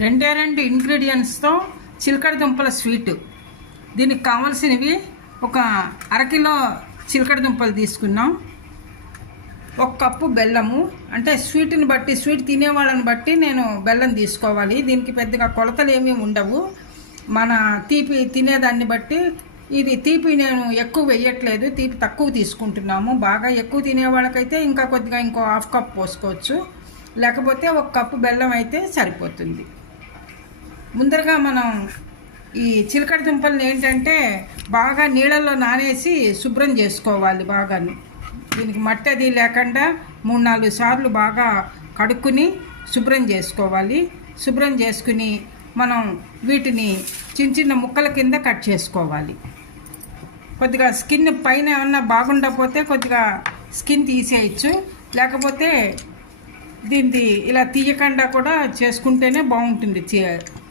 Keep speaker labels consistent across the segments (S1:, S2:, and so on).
S1: రెండే రెండు ఇంగ్రీడియంట్స్తో చిలకడ దుంపల స్వీట్ దీనికి కావాల్సినవి ఒక అరకిలో చిలకడ దుంపలు తీసుకున్నాం. ఒక కప్పు బెల్లము. అంటే స్వీట్ని బట్టి స్వీట్ తినేవాళ్ళని బట్టి నేను బెల్లం తీసుకోవాలి. దీనికి పెద్దగా కొలతలు ఏమీ ఉండవు. మన తీపి తినేదాన్ని బట్టి ఇది తీపి నేను ఎక్కువ వేయట్లేదు. తీపి తక్కువ తీసుకుంటున్నాము. బాగా ఎక్కువ తినే వాళ్ళకైతే ఇంకా కొద్దిగా ఇంకో హాఫ్ కప్ పోసుకోవచ్చు. లేకపోతే ఒక కప్పు బెల్లం అయితే సరిపోతుంది. ముందరగా మనం ఈ చిలకడ దుంపల్ని ఏంటంటే బాగా నీళ్ళల్లో నానేసి శుభ్రం చేసుకోవాలి బాగాను. దీనికి మట్టి అది లేకుండా మూడు నాలుగు సార్లు బాగా కడుక్కుని శుభ్రం చేసుకోవాలి. శుభ్రం చేసుకుని మనం వీటిని చిన్న చిన్న ముక్కల కింద కట్ చేసుకోవాలి. కొద్దిగా స్కిన్ పైన ఏమన్నా బాగుండకపోతే కొద్దిగా స్కిన్ తీసేయచ్చు. లేకపోతే దీన్ని ఇలా తీయకుండా కూడా చేసుకుంటేనే బాగుంటుంది చే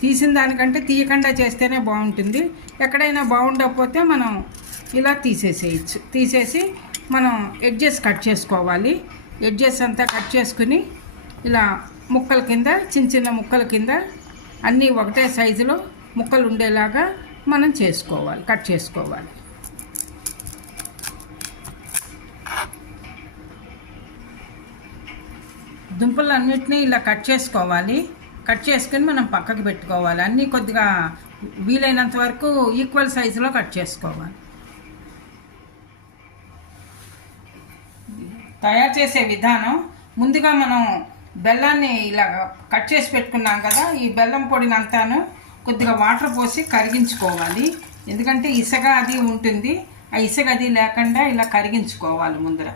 S1: తీసిన దానికంటే తీయకుండా చేస్తేనే బాగుంటుంది. ఎక్కడైనా బాగుండకపోతే మనం ఇలా తీసేసేయచ్చు. తీసేసి మనం ఎడ్జెస్ కట్ చేసుకోవాలి. ఎడ్జెస్ అంతా కట్ చేసుకుని ఇలా ముక్కల కింద చిన్న చిన్న ముక్కల కింద అన్నీ ఒకటే సైజులో ముక్కలు ఉండేలాగా మనం చేసుకోవాలి కట్ చేసుకోవాలి. దుంపలు అన్నిటినీ ఇలా కట్ చేసుకోవాలి. కట్ చేసుకుని మనం పక్కకి పెట్టుకోవాలి. అన్నీ కొద్దిగా వీలైనంత వరకు ఈక్వల్ సైజులో కట్ చేసుకోవాలి. తయారు చేసే విధానం ముందుగా మనం బెల్లాన్ని ఇలా కట్ చేసి పెట్టుకున్నాం కదా ఈ బెల్లం పొడిని అంతాను కొద్దిగా వాటర్ పోసి కరిగించుకోవాలి. ఎందుకంటే ఇసగ అది ఉంటుంది ఆ ఇసగ అది లేకుండా ఇలా కరిగించుకోవాలి ముందర.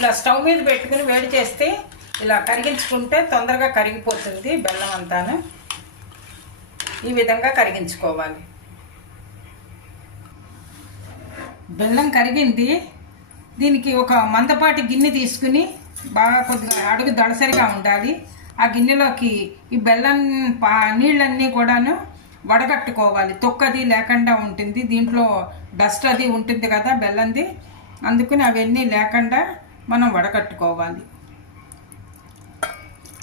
S1: ఇలా స్టవ్ మీద పెట్టుకుని వేడి చేస్తే ఇలా కరిగించుకుంటే తొందరగా కరిగిపోతుంది బెల్లం అంతాను. ఈ విధంగా కరిగించుకోవాలి. బెల్లం కరిగింది. దీనికి ఒక మందపాటి గిన్నె తీసుకుని బాగా కొద్దిగా అడుగు దళసరిగా ఉండాలి. ఆ గిన్నెలోకి ఈ బెల్లం పా నీళ్ళన్నీ కూడాను వడగట్టుకోవాలి. తొక్కది లేకుండా ఉంటుంది. దీంట్లో డస్ట్ అది ఉంటుంది కదా బెల్లంది. అందుకని అవన్నీ లేకుండా మనం వడగట్టుకోవాలి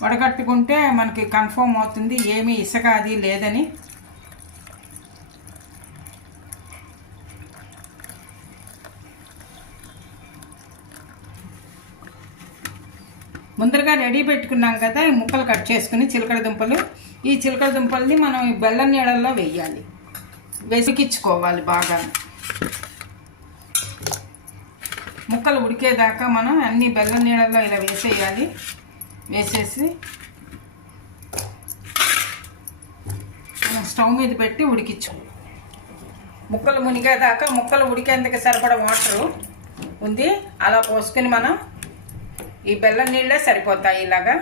S1: వడగట్టుకుంటే మనకి కన్ఫర్మ్ అవుతుంది ఏమీ ఇసుక అది లేదని. ముందరగా రెడీ పెట్టుకున్నాం కదా ఈ ముక్కలు కట్ చేసుకుని చిలకడ దుంపలు. ఈ చిలకడ దుంపల్ని మనం ఈ బెల్లం నీళ్ళల్లో వేయాలి. వెసికిచ్చుకోవాలి బాగా. ముక్కలు ఉడికేదాకా మనం అన్ని బెల్లం నీళ్ళల్లో ఇలా వేసేయాలి. వేసేసి స్టవ్ మీద పెట్టి ఉడికించు ముక్కలు మునిగేదాకా ముక్కలు ఉడికేందుకు సరిపడ వాటరు ఉంది. అలా పోసుకొని మనం ఈ బెల్లం నీళ్ళే సరిపోతాయి ఇలాగా.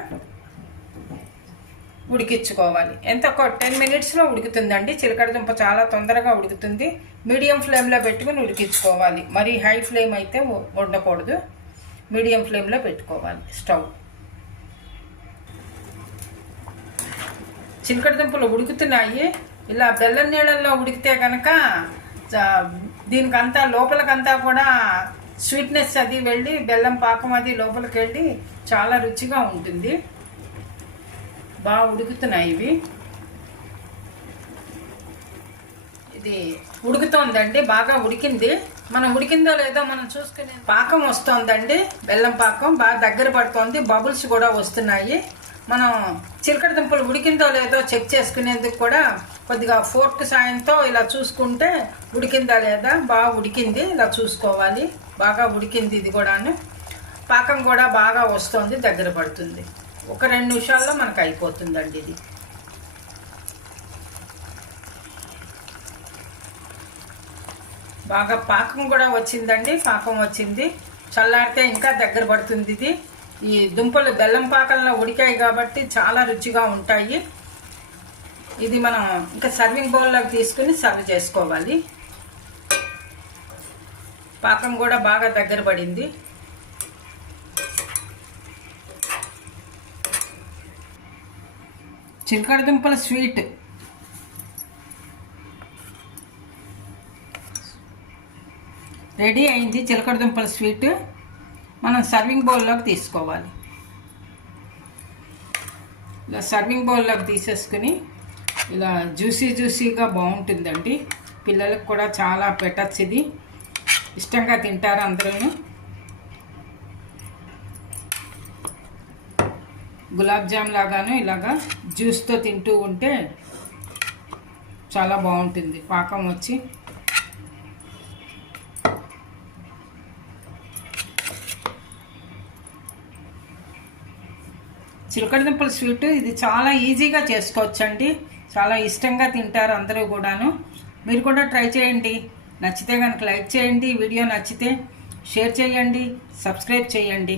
S1: ఉడికించుకోవాలి. ఎంత ఒక టెన్ మినిట్స్లో ఉడుకుతుందండి. చిలకడ దుంప చాలా తొందరగా ఉడుకుతుంది. మీడియం ఫ్లేమ్లో పెట్టుకుని ఉడికించుకోవాలి. మరి హై ఫ్లేమ్ అయితే ఉండకూడదు మీడియం ఫ్లేమ్లో పెట్టుకోవాలి. స్టవ్. చిలకడ దుంపలు ఉడుకుతున్నాయి. ఇలా బెల్లం నీళ్ళల్లో ఉడికితే కనుక దీనికంతా లోపలికంతా కూడా స్వీట్నెస్ అది వెళ్ళి బెల్లం పాకం అది లోపలికి వెళ్ళి చాలా రుచిగా ఉంటుంది. బాగా ఉడుకుతున్నాయి ఇవి. ఇది ఉడుకుతోందండి బాగా ఉడికింది. మనం ఉడికిందో లేదో మనం చూసుకునే పాకం వస్తోందండి బెల్లం పాకం బాగా దగ్గర పడుతోంది బబుల్స్ కూడా వస్తున్నాయి. మనం చిలకడ దుంపలు ఉడికిందో లేదో చెక్ చేసుకునేందుకు కూడా కొద్దిగా ఫోర్క్ సాయంతో ఇలా చూసుకుంటే ఉడికిందా లేదా బాగా ఉడికింది ఇలా చూసుకోవాలి. బాగా ఉడికింది ఇది కూడాను. పాకం కూడా బాగా వస్తుంది దగ్గర పడుతుంది. ఒక రెండు నిమిషాల్లో మనకు అయిపోతుందండి ఇది. బాగా పాకం కూడా వచ్చిందండి పాకం వచ్చింది. చల్లారితే ఇంకా దగ్గర పడుతుంది ఇది. ఈ దుంపలు బెల్లం పాకంలో ఉడికాయి కాబట్టి చాలా రుచిగా ఉంటాయి. ఇది మనం ఇంకా సర్వింగ్ బౌల్లోకి తీసుకుని సర్వ్ చేసుకోవాలి. పాకం కూడా బాగా దగ్గర పడింది. చిలకడ దుంపల స్వీట్. రెడీ అయింది చిలకడ దుంపల స్వీట్. మనం సర్వింగ్ బౌల్లోకి తీసుకోవాలి. ఇలా సర్వింగ్ బౌల్లోకి తీసేసుకుని ఇలా జ్యూసీ జ్యూసీగా బాగుంటుందండి. పిల్లలకు కూడా చాలా పెట్టచ్చు ఇది. ఇష్టంగా తింటారు అందరూ గులాబ్ జామ్ లాగాను ఇలాగా జ్యూస్తో తింటూ ఉంటే చాలా బాగుంటుంది. పాకం వచ్చి చిలకడ దుంపల స్వీట్ ఇది చాలా ఈజీగా చేసుకోవచ్చండి. చాలా ఇష్టంగా తింటారు అందరూ కూడాను. మీరు కూడా ట్రై చేయండి. నచ్చితే కనుక లైక్ చేయండి. వీడియో నచ్చితే షేర్ చేయండి. సబ్స్క్రైబ్ చేయండి.